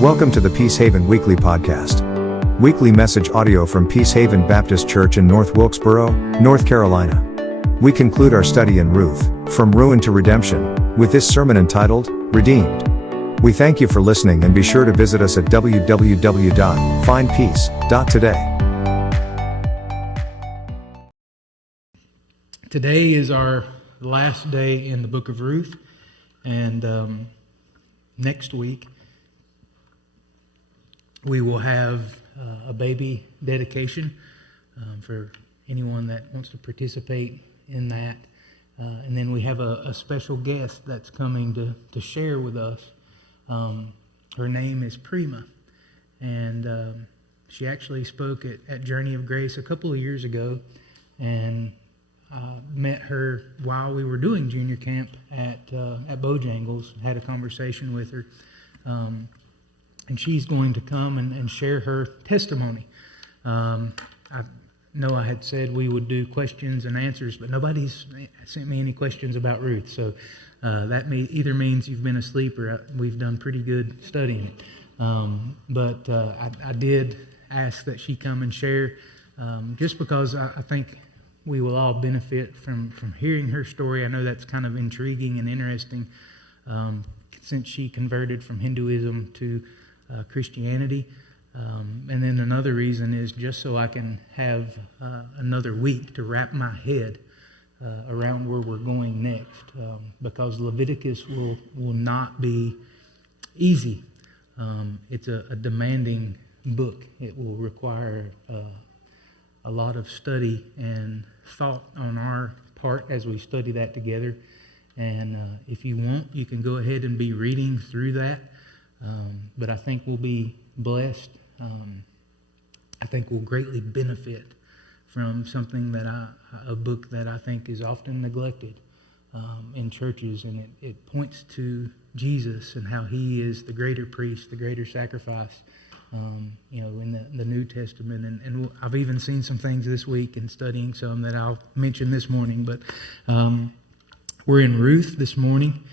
Welcome to the Peace Haven Weekly Podcast. Weekly message audio from Peace Haven Baptist Church in North Wilkesboro, North Carolina. We conclude our study in Ruth, From Ruin to Redemption, with this sermon entitled, Redeemed. We thank you for listening and be sure to visit us at www.findpeace.today. Today is our last day in the book of Ruth, and next week we will have a baby dedication for anyone that wants to participate in that. And then we have a special guest that's coming to share with us. Her name is Prima, and she actually spoke at Journey of Grace a couple of years ago, and met her while we were doing junior camp at Bojangles. Had a conversation with her, and she's going to come and share her testimony. I know I had said we would do questions and answers, but nobody's sent me any questions about Ruth, so that either means you've been asleep or we've done pretty good studying it. But I did ask that she come and share, just because I think we will all benefit from hearing her story. I know that's kind of intriguing and interesting, since she converted from Hinduism to Christianity. And then another reason is just so I can have another week to wrap my head around where we're going next, because Leviticus will not be easy. It's a demanding book. It will require a lot of study and thought on our part as we study that together. And if you want, you can go ahead and be reading through that. But I think we'll be blessed. I think we'll greatly benefit from something a book that I think is often neglected in churches, and it points to Jesus and how He is the greater priest, the greater sacrifice, in the New Testament. And I've even seen some things this week in studying some that I'll mention this morning. But we're in Ruth this morning.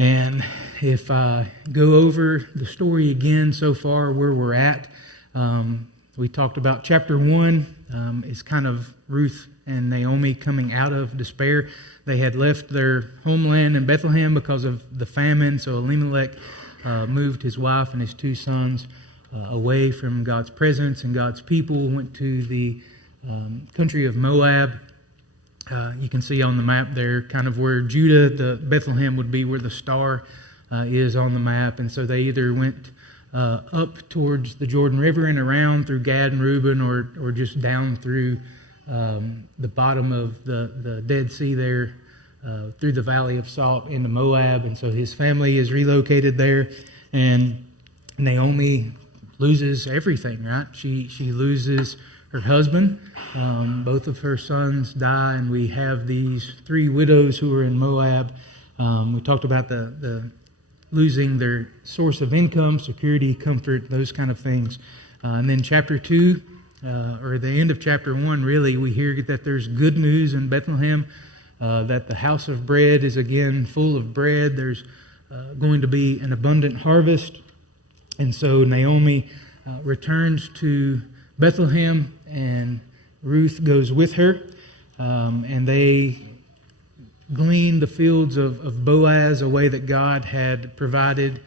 And if I go over the story again so far, where we're at, we talked about chapter 1 is kind of Ruth and Naomi coming out of despair. They had left their homeland in Bethlehem because of the famine, so Elimelech moved his wife and his two sons away from God's presence and God's people, went to the country of Moab. You can see on the map there kind of where Judah, the Bethlehem would be where the star is on the map. And so they either went up towards the Jordan River and around through Gad and Reuben, or just down through the bottom of the Dead Sea there, through the Valley of Salt into Moab. And so his family is relocated there, and Naomi loses everything, right? She loses her husband. Both of her sons die, and we have these 3 widows who are in Moab. We talked about the losing their source of income, security, comfort, those kind of things. And then chapter 2, or the end of chapter 1, really, we hear that there's good news in Bethlehem, that the house of bread is again full of bread. There's going to be an abundant harvest. And so Naomi returns to Bethlehem, and Ruth goes with her, and they glean the fields of Boaz, a way that God had provided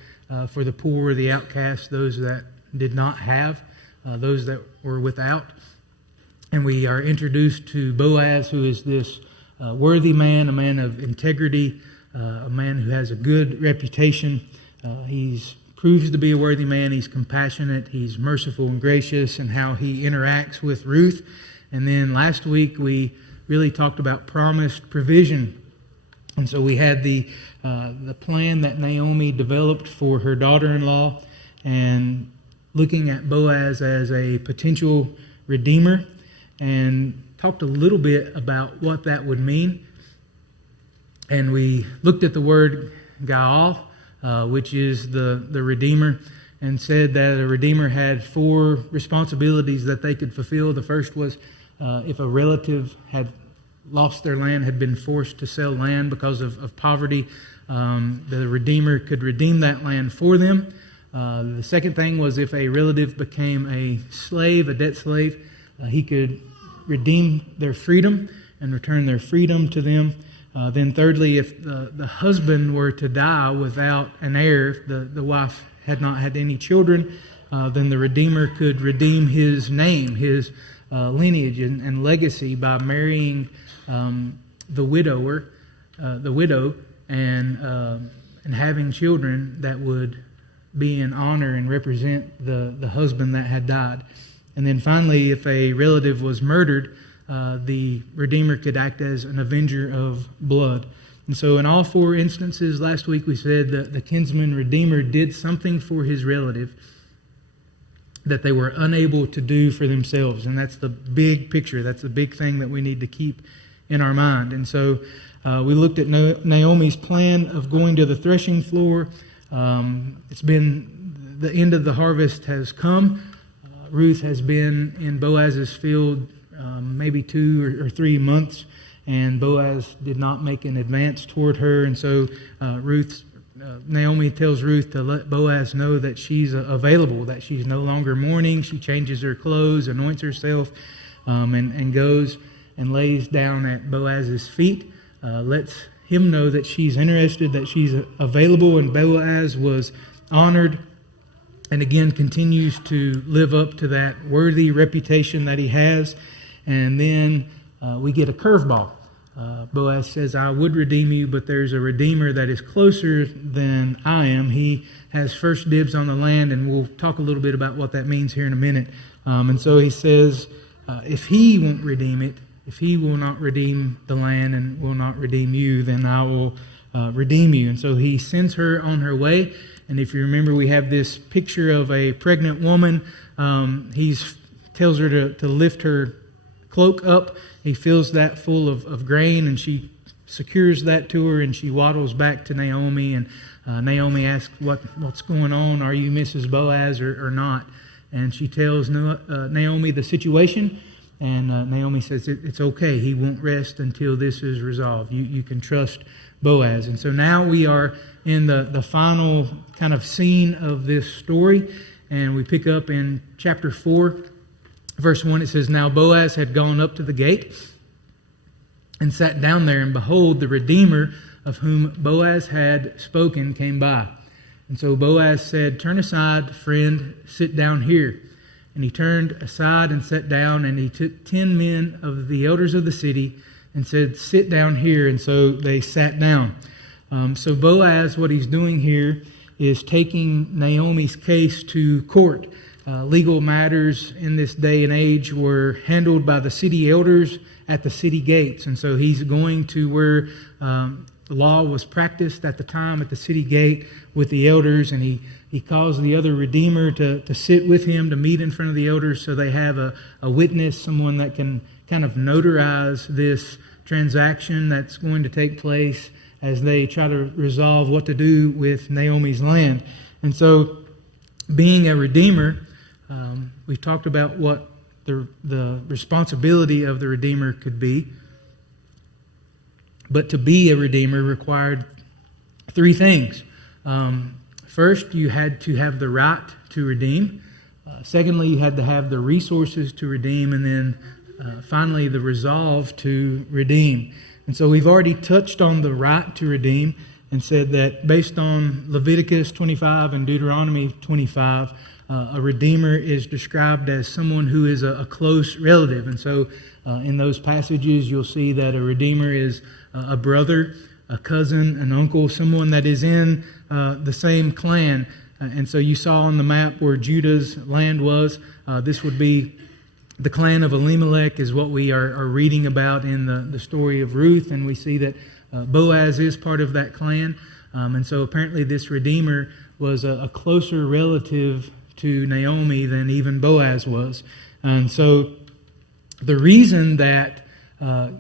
for the poor, the outcast, those that did not have, those that were without. And we are introduced to Boaz, who is this worthy man, a man of integrity, a man who has a good reputation. He's proves to be a worthy man. He's compassionate, he's merciful and gracious, and how he interacts with Ruth. And then last week we really talked about promised provision. And so we had the plan that Naomi developed for her daughter-in-law, and looking at Boaz as a potential redeemer, and talked a little bit about what that would mean. And we looked at the word Gaal, which is the Redeemer, and said that a Redeemer had 4 responsibilities that they could fulfill. The first was if a relative had lost their land, had been forced to sell land because of poverty, the Redeemer could redeem that land for them. The second thing was if a relative became a slave, a debt slave, he could redeem their freedom and return their freedom to them. Then thirdly, if the husband were to die without an heir, the wife had not had any children, then the Redeemer could redeem his name, his lineage and legacy by marrying the widow, and having children that would be in honor and represent the husband that had died. And then finally, if a relative was murdered, the Redeemer could act as an avenger of blood. And so in all four instances, last week we said that the kinsman Redeemer did something for his relative that they were unable to do for themselves. And that's the big picture. That's the big thing that we need to keep in our mind. And so we looked at Naomi's plan of going to the threshing floor. It's been, the end of the harvest has come. Ruth has been in Boaz's field maybe 2 or 3 months, and Boaz did not make an advance toward her. And so Naomi tells Ruth to let Boaz know that she's available, that she's no longer mourning. She changes her clothes, anoints herself, and goes and lays down at Boaz's feet, lets him know that she's interested, that she's available, and Boaz was honored and again continues to live up to that worthy reputation that he has. And then we get a curveball. Boaz says, I would redeem you, but there's a Redeemer that is closer than I am. He has first dibs on the land, and we'll talk a little bit about what that means here in a minute. And so he says, if he won't redeem it, if he will not redeem the land and will not redeem you, then I will redeem you. And so he sends her on her way. And if you remember, we have this picture of a pregnant woman. He tells her to lift her cloak up. He fills that full of grain, and she secures that to her, and she waddles back to Naomi. And Naomi asks, what's going on? Are you Mrs. Boaz or not? And she tells Naomi the situation. And Naomi says, it's okay. He won't rest until this is resolved. You can trust Boaz. And so now we are in the final kind of scene of this story. And we pick up in chapter 4, verse 1. It says, Now Boaz had gone up to the gate and sat down there, and behold, the Redeemer of whom Boaz had spoken came by. And so Boaz said, Turn aside, friend, sit down here. And he turned aside and sat down, and he took 10 men of the elders of the city and said, Sit down here. And so they sat down. So Boaz, what he's doing here is taking Naomi's case to court. Legal matters in this day and age were handled by the city elders at the city gates. And so he's going to where the law was practiced at the time at the city gate with the elders, and he calls the other Redeemer to sit with him, to meet in front of the elders, so they have a witness, someone that can kind of notarize this transaction that's going to take place as they try to resolve what to do with Naomi's land. And so, being a Redeemer, we've talked about what the responsibility of the Redeemer could be. But to be a Redeemer required 3 things. First, you had to have the right to redeem. Secondly, you had to have the resources to redeem. And then finally, the resolve to redeem. And so we've already touched on the right to redeem and said that based on Leviticus 25 and Deuteronomy 25, a Redeemer is described as someone who is a close relative. And so in those passages, you'll see that a Redeemer is a brother, a cousin, an uncle, someone that is in the same clan. And so you saw on the map where Judah's land was. This would be the clan of Elimelech, is what we are reading about in the story of Ruth. And we see that Boaz is part of that clan. And so apparently this Redeemer was a closer relative to Naomi than even Boaz was. And so the reason that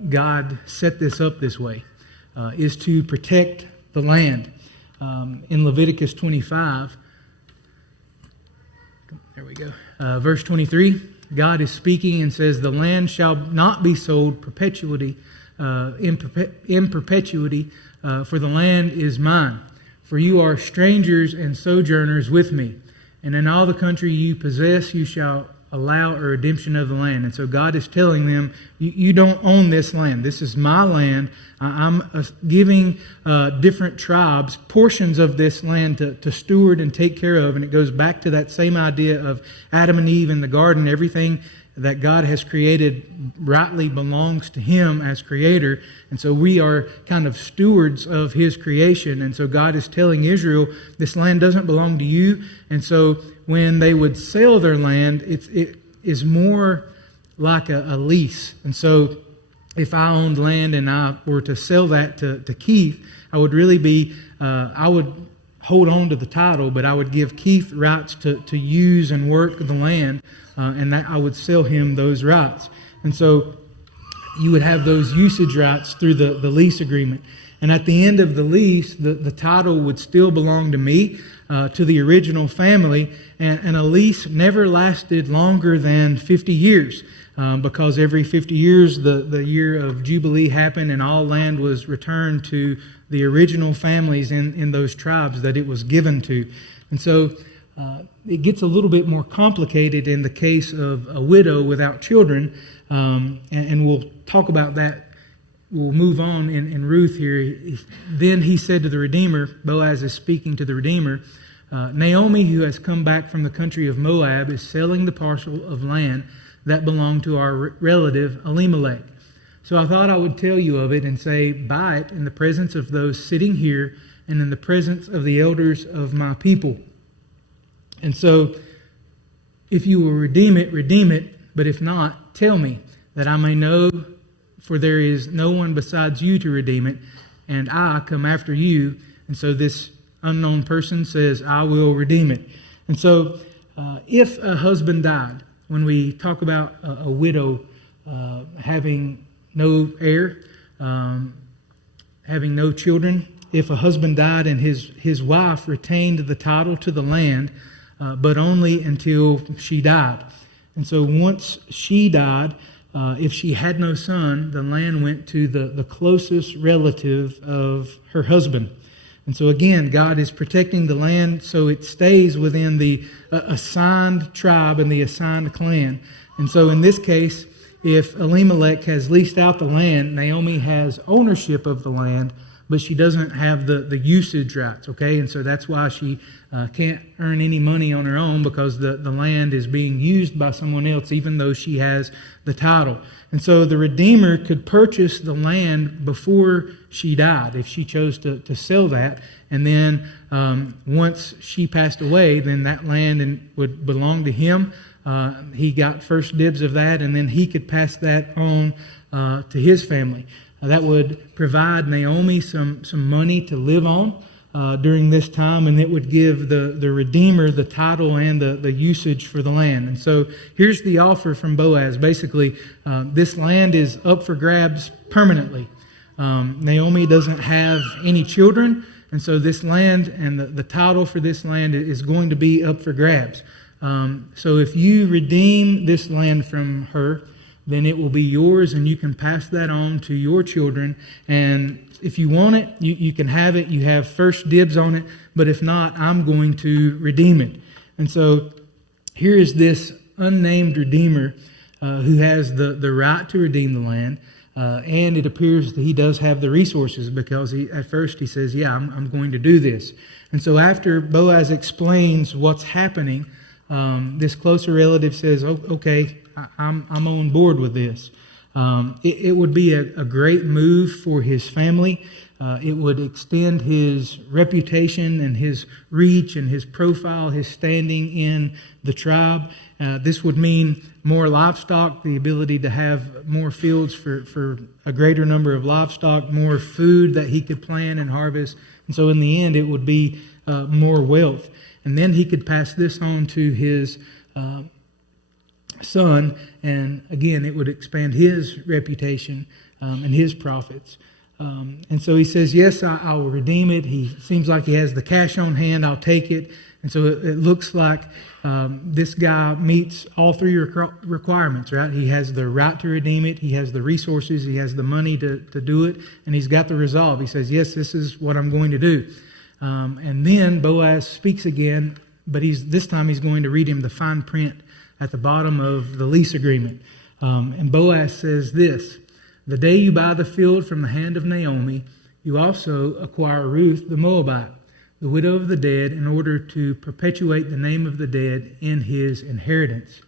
God set this up this way is to protect the land. In Leviticus 25, there we go, verse 23, God is speaking and says, The land shall not be sold in perpetuity, for the land is mine. For you are strangers and sojourners with me. And in all the country you possess, you shall allow a redemption of the land. And so God is telling them, you don't own this land. This is my land. I'm giving different tribes portions of this land to steward and take care of. And it goes back to that same idea of Adam and Eve in the garden. Everything that God has created rightly belongs to Him as Creator. And so we are kind of stewards of His creation. And so God is telling Israel, this land doesn't belong to you. And so when they would sell their land, it is more like a lease. And so if I owned land and I were to sell that to Keith, I would really be, I would hold on to the title, but I would give Keith rights to use and work the land, and that I would sell him those rights. And so you would have those usage rights through the lease agreement. And at the end of the lease, the title would still belong to me, to the original family, and a lease never lasted longer than 50 years. Because every 50 years the year of Jubilee happened and all land was returned to the original families in those tribes that it was given to. And so it gets a little bit more complicated in the case of a widow without children, and we'll talk about that. We'll move on in Ruth here. Then he said to the Redeemer, Boaz is speaking to the Redeemer, Naomi, who has come back from the country of Moab, is selling the parcel of land that belonged to our relative Elimelech. So I thought I would tell you of it and say, buy it in the presence of those sitting here and in the presence of the elders of my people. And so if you will redeem it, but if not, tell me, that I may know, for there is no one besides you to redeem it, and I come after you. And so this unknown person says, I will redeem it. And so if a husband died, when we talk about a widow having no heir, having no children, if a husband died and his wife retained the title to the land, but only until she died. And so once she died, if she had no son, the land went to the closest relative of her husband. And so again, God is protecting the land so it stays within the assigned tribe and the assigned clan. And so in this case, if Elimelech has leased out the land, Naomi has ownership of the land, but she doesn't have the usage rights, okay? And so that's why she can't earn any money on her own, because the land is being used by someone else, even though she has the title. And so the Redeemer could purchase the land before she died, if she chose to sell that. And then once she passed away, then that land would belong to him. He got first dibs of that, and then he could pass that on to his family. That would provide Naomi some money to live on during this time, and it would give the Redeemer the title and the usage for the land. And so here's the offer from Boaz. Basically, this land is up for grabs permanently. Naomi doesn't have any children, and so this land and the title for this land is going to be up for grabs. So if you redeem this land from her, then it will be yours, and you can pass that on to your children. And if you want it, you can have it. You have first dibs on it. But if not, I'm going to redeem it. And so here is this unnamed Redeemer who has the right to redeem the land. And it appears that he does have the resources, because at first he says, yeah, I'm going to do this. And so after Boaz explains what's happening, this closer relative says, okay, I'm on board with this. It would be a great move for his family. It would extend his reputation and his reach and his profile, his standing in the tribe. This would mean more livestock, the ability to have more fields for a greater number of livestock, more food that he could plant and harvest. And so in the end, it would be more wealth. And then he could pass this on to his son, and again, it would expand his reputation and his profits. And so he says, yes, I will redeem it. He seems like he has the cash on hand. I'll take it. And so it looks like this guy meets all three requirements, right? He has the right to redeem it. He has the resources. He has the money to do it. And he's got the resolve. He says, yes, this is what I'm going to do. And then Boaz speaks again, but this time he's going to read him the fine print at the bottom of the lease agreement. And Boaz says this: "The day you buy the field from the hand of Naomi, you also acquire Ruth the Moabite, the widow of the dead, in order to perpetuate the name of the dead in his inheritance."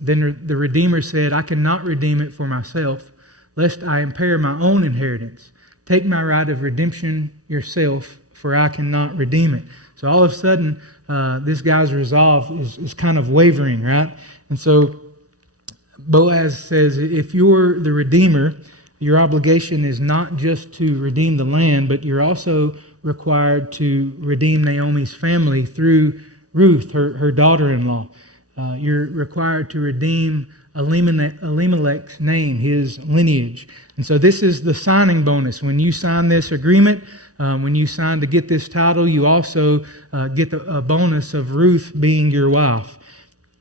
Then the Redeemer said, "I cannot redeem it for myself, lest I impair my own inheritance. Take my right of redemption yourself, for I cannot redeem it." So all of a sudden, this guy's resolve is kind of wavering, right? And so Boaz says, if you're the Redeemer, your obligation is not just to redeem the land, but you're also required to redeem Naomi's family through Ruth, her daughter-in-law. You're required to redeem Elimelech's name, his lineage. And so this is the signing bonus. When you sign this agreement, when you sign to get this title, you also get a bonus of Ruth being your wife,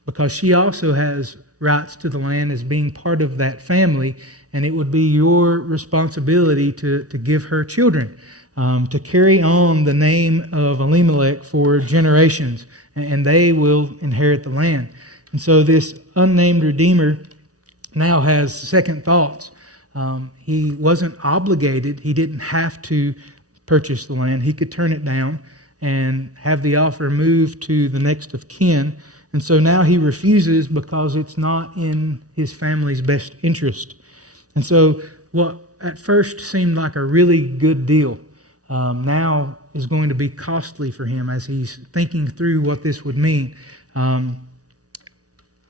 because she also has rights to the land as being part of that family, and it would be your responsibility to give her children, to carry on the name of Elimelech for generations, and they will inherit the land. And so this unnamed Redeemer now has second thoughts. He wasn't obligated. He didn't have to purchase the land. He could turn it down and have the offer moved to the next of kin. And so now he refuses because it's not in his family's best interest. And so what at first seemed like a really good deal now is going to be costly for him as he's thinking through what this would mean.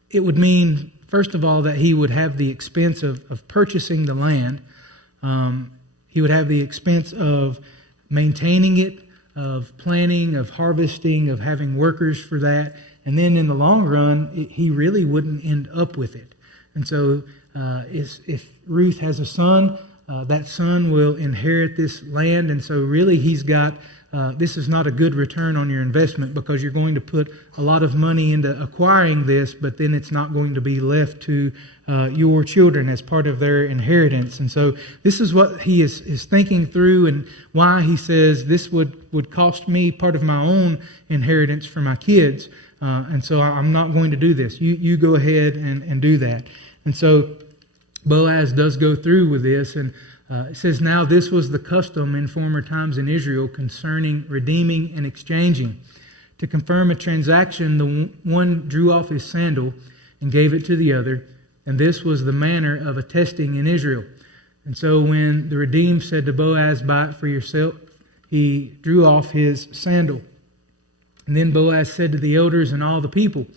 It would mean, first of all, that he would have the expense of purchasing the land. He would have the expense of maintaining it, of planting, of harvesting, of having workers for that. And then in the long run, he really wouldn't end up with it. And so if Ruth has a son, that son will inherit this land. And so really he's got, this is not a good return on your investment, because you're going to put a lot of money into acquiring this, but then it's not going to be left to your children as part of their inheritance. And so this is what he is thinking through, and why he says this would cost me part of my own inheritance for my kids. And so I'm not going to do this. You go ahead and do that. And so Boaz does go through with this, and it says, "Now this was the custom in former times in Israel concerning redeeming and exchanging. To confirm a transaction, the one drew off his sandal and gave it to the other, and this was the manner of attesting in Israel. And so when the redeemed said to Boaz, 'Buy it for yourself,' he drew off his sandal. And then Boaz said to the elders and all the people,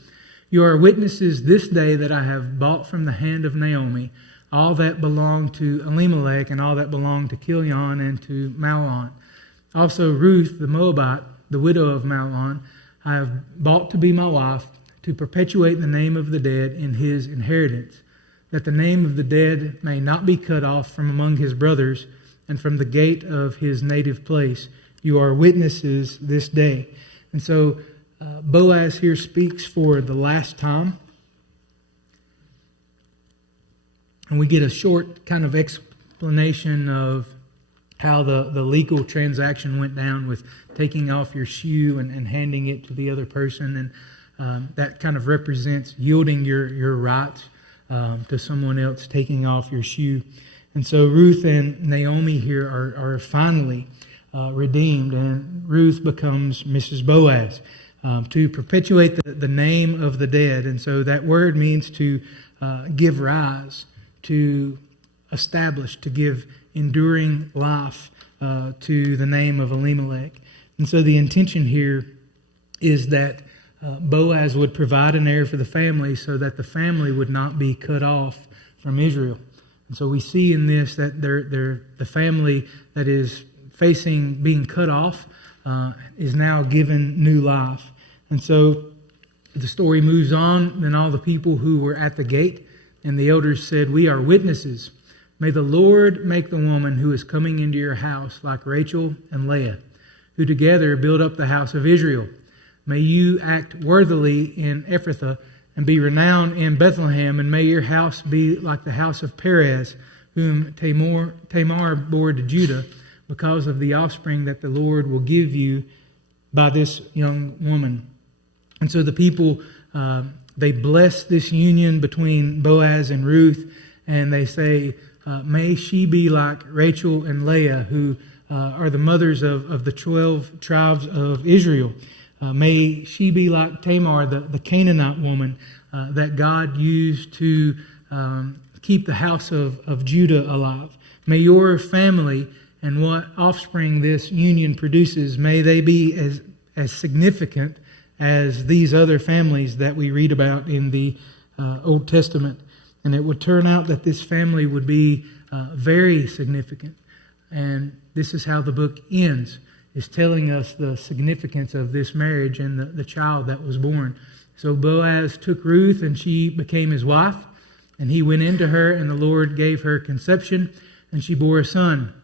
'You are witnesses this day that I have bought from the hand of Naomi all that belonged to Elimelech and all that belonged to Chilion and to Mahlon. Also Ruth the Moabite, the widow of Mahlon, I have bought to be my wife, to perpetuate the name of the dead in his inheritance, that the name of the dead may not be cut off from among his brothers and from the gate of his native place. You are witnesses this day.'" And so Boaz here speaks for the last time. And we get a short kind of explanation of how the legal transaction went down with taking off your shoe and handing it to the other person. And that kind of represents yielding your rights to someone else, taking off your shoe. And so Ruth and Naomi here are finally redeemed, and Ruth becomes Mrs. Boaz, to perpetuate the name of the dead. And so that word means to give rise, to establish, to give enduring life to the name of Elimelech. And so the intention here is that Boaz would provide an heir for the family so that the family would not be cut off from Israel. And so we see in this that the family that is facing being cut off is now given new life. And so the story moves on. Then all the people who were at the gate and the elders said, "We are witnesses. May the Lord make the woman who is coming into your house like Rachel and Leah, who together build up the house of Israel. May you act worthily in Ephrathah and be renowned in Bethlehem, and may your house be like the house of Perez, whom Tamar bore to Judah, because of the offspring that the Lord will give you by this young woman. And so the people, they bless this union between Boaz and Ruth, and they say, may she be like Rachel and Leah, who are the mothers of the 12 tribes of Israel. May she be like Tamar, the Canaanite woman that God used to keep the house of Judah alive. May your family and what offspring this union produces, may they be as significant as these other families that we read about in the Old Testament. And it would turn out that this family would be very significant. And this is how the book ends, is telling us the significance of this marriage and the child that was born. So Boaz took Ruth, and she became his wife. And he went into her, and the Lord gave her conception, and she bore a son.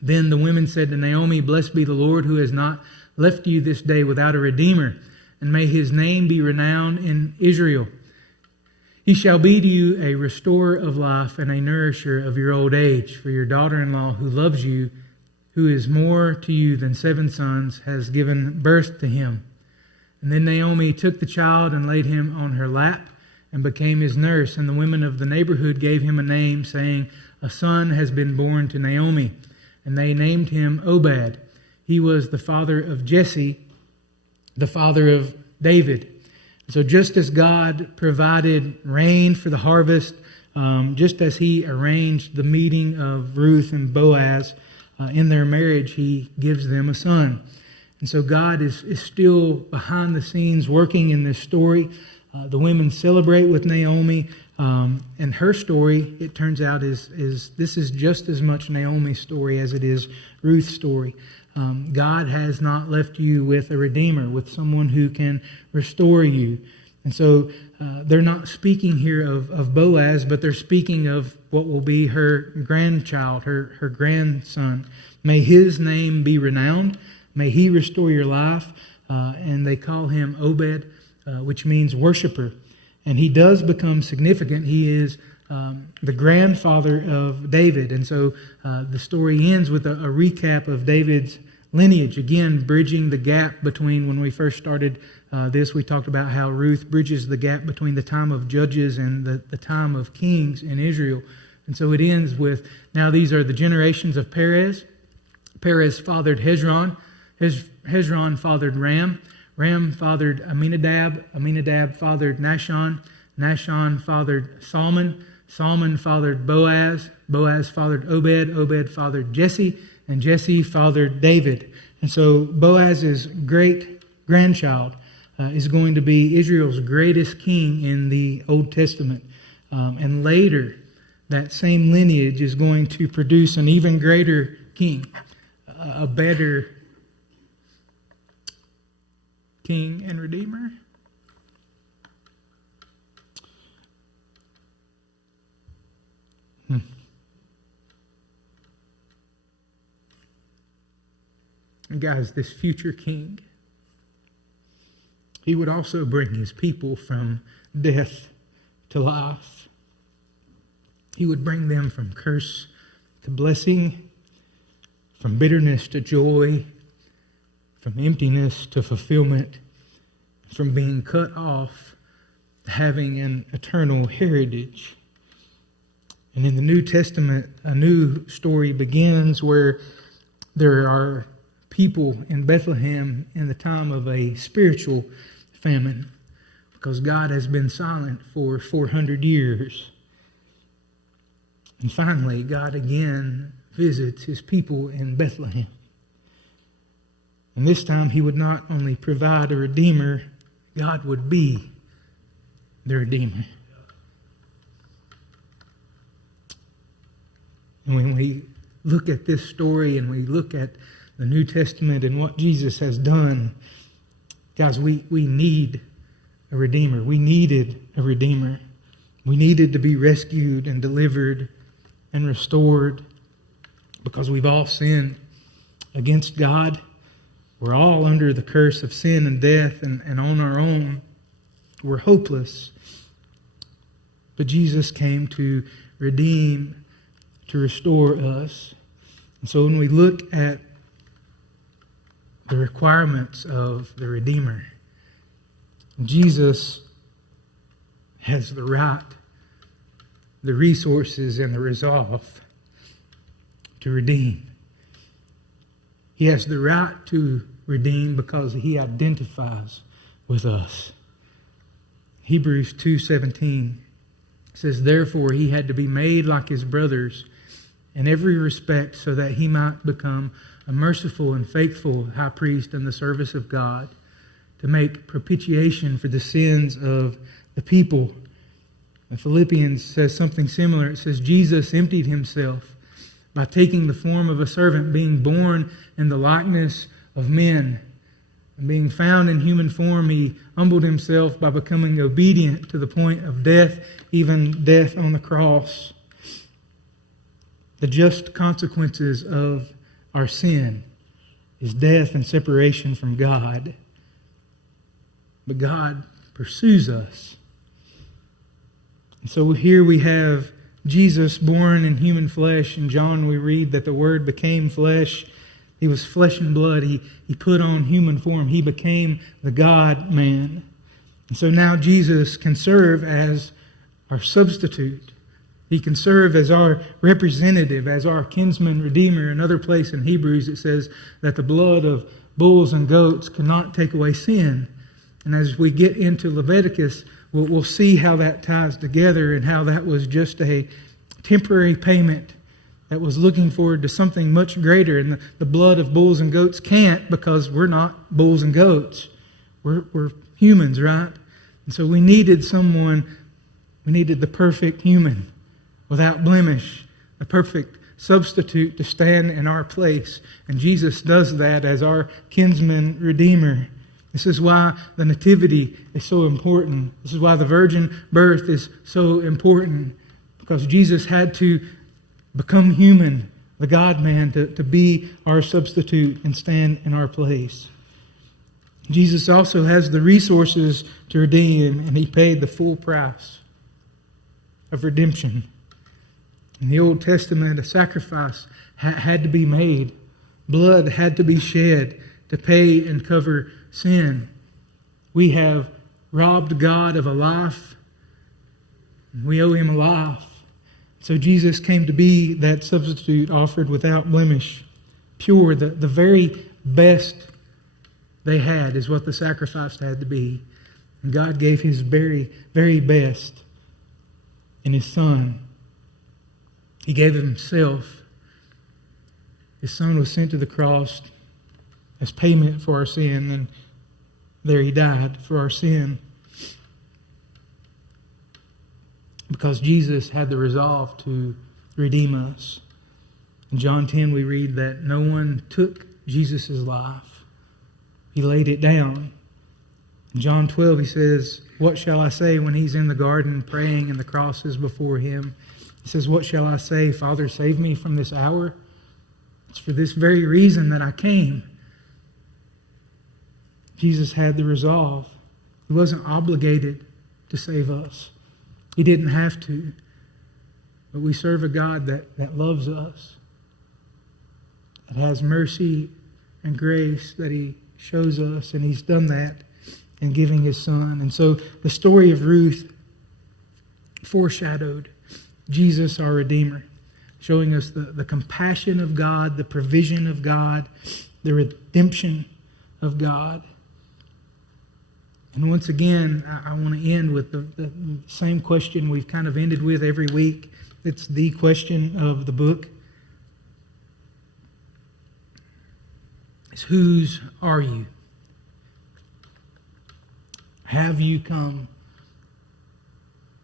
Then the women said to Naomi, blessed be the Lord, who has not left you this day without a redeemer, and may his name be renowned in Israel. He shall be to you a restorer of life and a nourisher of your old age, for your daughter-in-law who loves you, who is more to you than 7 sons, has given birth to him. And then Naomi took the child and laid him on her lap and became his nurse. And the women of the neighborhood gave him a name, saying, a son has been born to Naomi. And they named him Obed. He was the father of Jesse, the father of David. So just as God provided rain for the harvest, just as he arranged the meeting of Ruth and Boaz in their marriage, he gives them a son. And so God is still behind the scenes working in this story. The women celebrate with Naomi, and her story, it turns out, is this is just as much Naomi's story as it is Ruth's story. God has not left you with a redeemer, with someone who can restore you. And so they're not speaking here of Boaz, but they're speaking of what will be her grandchild, her grandson. May his name be renowned. May he restore your life. And they call him Obed, which means worshiper. And he does become significant. He is the grandfather of David. And so the story ends with a recap of David's lineage, again, bridging the gap between when we first started this. We talked about how Ruth bridges the gap between the time of judges and the time of kings in Israel. And so it ends with, now these are the generations of Perez. Perez fathered Hezron. Hezron fathered Ram. Ram fathered Aminadab. Aminadab fathered Nahshon. Nahshon fathered Salmon. Salmon fathered Boaz. Boaz fathered Obed. Obed fathered Jesse. And Jesse fathered David. And so Boaz's great-grandchild is going to be Israel's greatest king in the Old Testament. And later, that same lineage is going to produce an even greater king, a better king and redeemer. And guys, this future king, he would also bring his people from death to life. He would bring them from curse to blessing, from bitterness to joy, from emptiness to fulfillment, from being cut off to having an eternal heritage. And in the New Testament, a new story begins where there are people in Bethlehem in the time of a spiritual famine, because God has been silent for 400 years. And finally, God again visits his people in Bethlehem. And this time he would not only provide a redeemer, God would be the redeemer. And when we look at this story and we look at the New Testament and what Jesus has done, guys, we need a redeemer. We needed a redeemer. We needed to be rescued and delivered and restored because we've all sinned against God. We're all under the curse of sin and death, and on our own, we're hopeless. But Jesus came to redeem, to restore us. And so when we look at the requirements of the Redeemer, Jesus has the right, the resources, and the resolve to redeem. He has the right to redeem because he identifies with us. Hebrews 2:17 says, "Therefore he had to be made like his brothers in every respect so that he might become a merciful and faithful high priest in the service of God to make propitiation for the sins of the people." And Philippians says something similar. It says, "Jesus emptied himself by taking the form of a servant, being born in the likeness of men. And being found in human form, he humbled himself by becoming obedient to the point of death, even death on the cross." The just consequences of our sin is death and separation from God. But God pursues us. And so here we have Jesus born in human flesh. In John we read that the Word became flesh. He was flesh and blood. He put on human form. He became the God-man. And so now Jesus can serve as our substitute. He can serve as our representative, as our kinsman redeemer. Another place in Hebrews it says that the blood of bulls and goats cannot take away sin. And as we get into Leviticus, we'll see how that ties together and how that was just a temporary payment that was looking forward to something much greater. And the blood of bulls and goats can't, because we're not bulls and goats. We're humans, right? And so we needed someone, we needed the perfect human without blemish, a perfect substitute to stand in our place. And Jesus does that as our kinsman redeemer. This is why the nativity is so important. This is why the virgin birth is so important, because Jesus had to become human, the God-man, to be our substitute and stand in our place. Jesus also has the resources to redeem, and he paid the full price of redemption. In the Old Testament, a sacrifice had to be made. Blood had to be shed to pay and cover sin. We have robbed God of a life, and we owe him a life. So Jesus came to be that substitute offered without blemish, pure. The very best they had is what the sacrifice had to be. And God gave his very, very best in his Son. He gave himself. His Son was sent to the cross as payment for our sin, and there he died for our sin. Because Jesus had the resolve to redeem us. In John 10 we read that no one took Jesus' life. He laid it down. In John 12 he says, "What shall I say?" when he's in the garden praying and the cross is before him. He says, "What shall I say? Father, save me from this hour? It's for this very reason that I came." Jesus had the resolve. He wasn't obligated to save us. He didn't have to. But we serve a God that loves us, that has mercy and grace that he shows us, and he's done that in giving his Son. And so the story of Ruth foreshadowed Jesus, our Redeemer, showing us the compassion of God, the provision of God, the redemption of God. And once again, I want to end with the same question we've kind of ended with every week. It's the question of the book. It's, whose are you? Have you come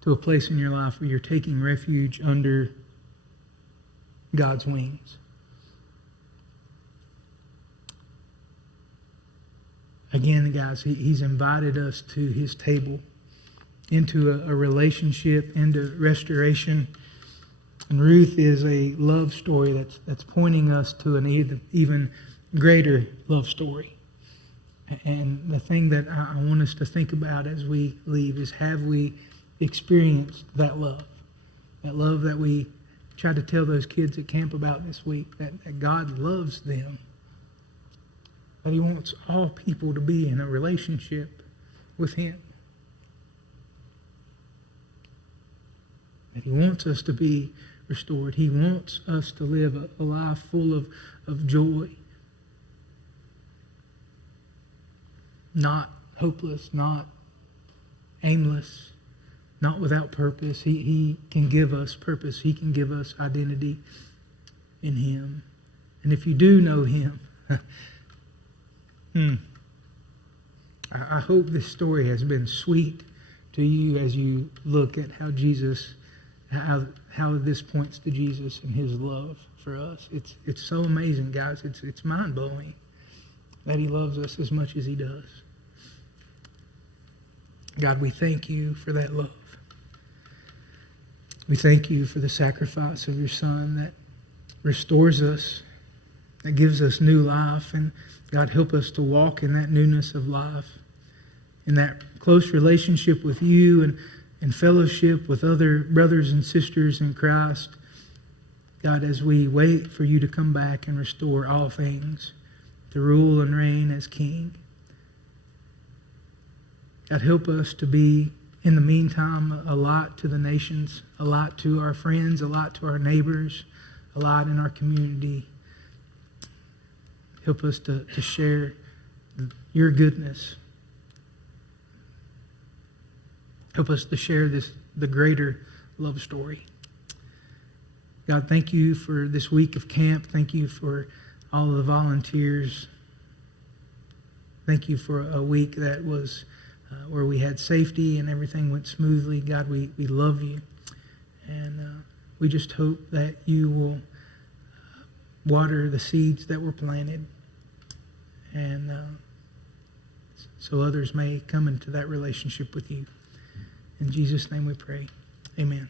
to a place in your life where you're taking refuge under God's wings? Again, guys, he's invited us to his table, into a relationship, into restoration. And Ruth is a love story that's pointing us to an even greater love story. And the thing that I want us to think about as we leave is, have we experienced that love? That love that we tried to tell those kids at camp about this week, that God loves them. That he wants all people to be in a relationship with him. That he wants us to be restored. He wants us to live a life full of joy. Not hopeless, not aimless, not without purpose. He can give us purpose. He can give us identity in him. And if you do know him, I hope this story has been sweet to you as you look at how this points to Jesus and his love for us. It's so amazing, guys. It's mind-blowing that he loves us as much as he does. God, we thank you for that love. We thank you for the sacrifice of your Son that restores us, that gives us new life. And God, help us to walk in that newness of life, in that close relationship with you and fellowship with other brothers and sisters in Christ. God, as we wait for you to come back and restore all things, to rule and reign as King. God, help us to be, in the meantime, a light to the nations, a light to our friends, a light to our neighbors, a light in our community. Help us to share your goodness. Help us to share the greater love story. God, thank you for this week of camp. Thank you for all of the volunteers. Thank you for a week that was where we had safety and everything went smoothly. God, we love you. And we just hope that you will water the seeds that were planted. And so others may come into that relationship with you. In Jesus' name we pray. Amen.